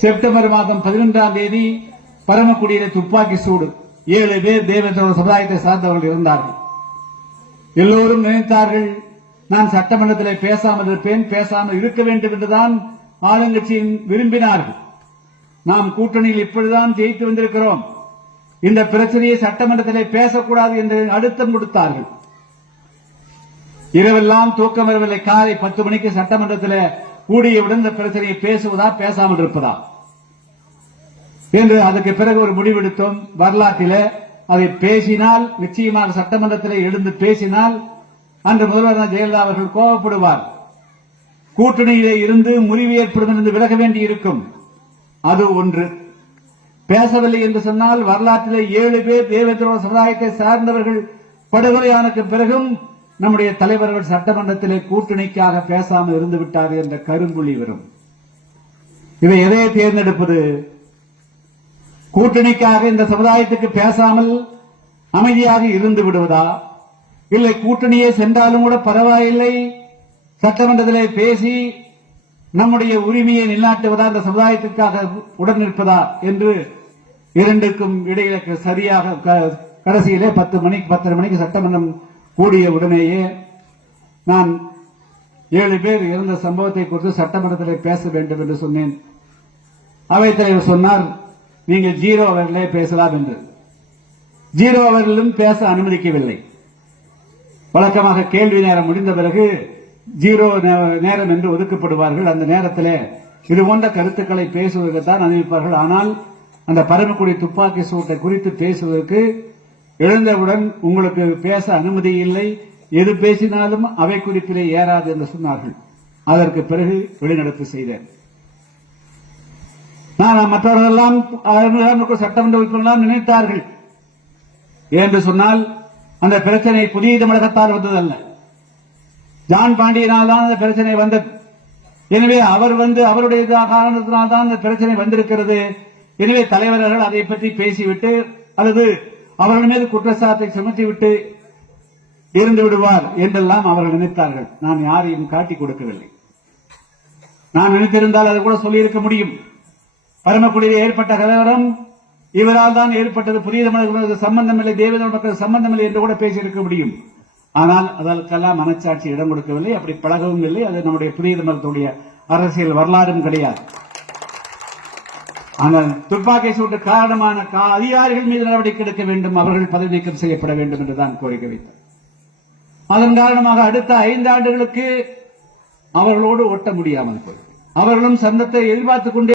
September மாதம் 11ஆம் தேதி பரமக்குடியில் துப்பாக்கி சூடு 7 பேர் தேவேந்திர சமுதாயத்தை சார்ந்தவர்கள் இருந்தார்கள். எல்லோரும் நினைத்தார்கள், நான் சட்டமன்றத்தில் பேசாமல் இருப்பேன், பேசாமல் இருக்க வேண்டும் என்றுதான் ஆளுங்கட்சியின் விரும்பினார்கள். நாம் கூட்டணியில் இப்படிதான் ஜெயித்து வந்திருக்கிறோம், இந்த பிரச்சனையை சட்டமன்றத்தில் பேசக்கூடாது என்று அழுத்தம் கொடுத்தார்கள். இரவெல்லாம் தூக்கம் வரவில்லை. காலை 10 மணிக்கு சட்டமன்றத்தில் கூடியவுடன் இந்த பிரச்சனையை பேசுவதா பேசாமல் இருப்பதா என்று அதுக்கு பிறகு ஒரு முடிவெடுத்தோம். வரலாற்றில் அதை பேசினால் நிச்சயமாக சட்டமன்றத்தில் எழுந்து பேசினால் அன்று முதல்வர் ஜெயலலிதா அவர்கள் கோபப்படுவார். கூட்டணியிலே இருந்து முறிவு ஏற்படும் என்று விலக வேண்டி இருக்கும். அது ஒன்று. பேசவில்லை என்று சொன்னால் வரலாற்றிலே 7 பேர் தேவேந்திர சமுதாயத்தை சார்ந்தவர்கள் படுகொலையானக்கு பிறகும் நம்முடைய தலைவர்கள் சட்டமன்றத்திலே கூட்டணிக்காக பேசாமல் இருந்து விட்டார் என்ற கரும்புள்ளி வரும். இதை எதை தேர்ந்தெடுப்பது? கூட்டணிக்காக இந்த சமுதாயத்துக்கு பேசாமல் அமைதியாக இருந்து விடுவதா, இல்லை கூட்டணியே சென்றாலும் கூட பரவாயில்லை, சட்டமன்றத்திலே பேசி நம்முடைய உரிமையை நிலைநாட்டுவதா, இந்த சமுதாயத்திற்காக உடன் நிற்பதா என்று இரண்டுக்கும் இடையில சரியாக கடைசியிலே 10:30 மணிக்கு சட்டமன்றம் கூடிய உடனேயே நான் 7 பேர் இறந்த சம்பவத்தை குறித்து சட்டமன்றத்தில் பேச வேண்டும் என்று சொன்னேன். அவைத்தலைவர் சொன்னார், நீங்கள் 0 அவர்களே பேசலாம் என்று. 0 அவர்களும் பேச அனுமதிக்கவில்லை. வழக்கமாக கேள்வி நேரம் முடிந்த பிறகு 0 நேரம் என்று ஒதுக்கப்படுவார்கள். அந்த நேரத்தில் இது போன்ற கருத்துக்களை பேசுவதற்கு தான் அனுமதிப்பார்கள். ஆனால் அந்த பரமக்குடி துப்பாக்கி சூட்டை குறித்து பேசுவதற்கு எழுந்தவுடன் உங்களுக்கு பேச அனுமதி இல்லை, எது பேசினாலும் அவை குறிப்பிலே ஏறாது என்று சொன்னார்கள். அதற்கு பிறகு வெளிநடப்பு செய்தேன். நான் மற்றவர்களெல்லாம் சட்டமன்ற உறுப்பினர்கள் நினைத்தார்கள் என்று சொன்னால் அந்த பிரச்சனை புதிய தமிழகத்தால் வந்ததல்ல, ஜான் பாண்டியனால் தான் அந்த பிரச்சனை வந்தது. எனவே அவர் அவருடைய காரணத்தினால்தான் அந்த பிரச்சனை வந்திருக்கிறது. எனவே தலைவர்கள் அதை பற்றி பேசிவிட்டு அல்லது அவர்கள் மீது குற்றச்சாட்டை சுமத்திவிட்டு இருந்து விடுவார் என்றெல்லாம் அவர்கள் நினைத்தார்கள். நான் யாரையும் காட்டிக் கொடுக்கவில்லை. நான் நினைத்திருந்தால் அதை கூட சொல்லியிருக்க முடியும். பரமக்குடியில் ஏற்பட்ட கலவரம் இவரால் தான் ஏற்பட்டது, புதிய தமிழர்களுக்கு சம்பந்தமில்லை, தேவேந்திர மக்களுக்கு சம்பந்தமில்லை என்று கூட பேசியிருக்க முடியும். ஆனால் அதற்கெல்லாம் மனச்சாட்சி இடம் கொடுக்கவில்லை, அப்படி பழகவும் இல்லை. அது நம்முடைய புதிய தமிழகத்துடைய அரசியல் வரலாறும் கிடையாது. அந்த துப்பாக்கி சூட்டு காரணமான அதிகாரிகள் மீது நடவடிக்கை எடுக்க வேண்டும், அவர்கள் பதவி நீக்கம் செய்யப்பட வேண்டும் என்றுதான் கோரிக்கை வைத்தார். அதன் காரணமாக அடுத்த 5 ஆண்டுகளுக்கு அவர்களோடு ஒட்ட முடியாமல் போய் அவர்களும் சந்தத்தை எதிர்பார்த்துக் கொண்டே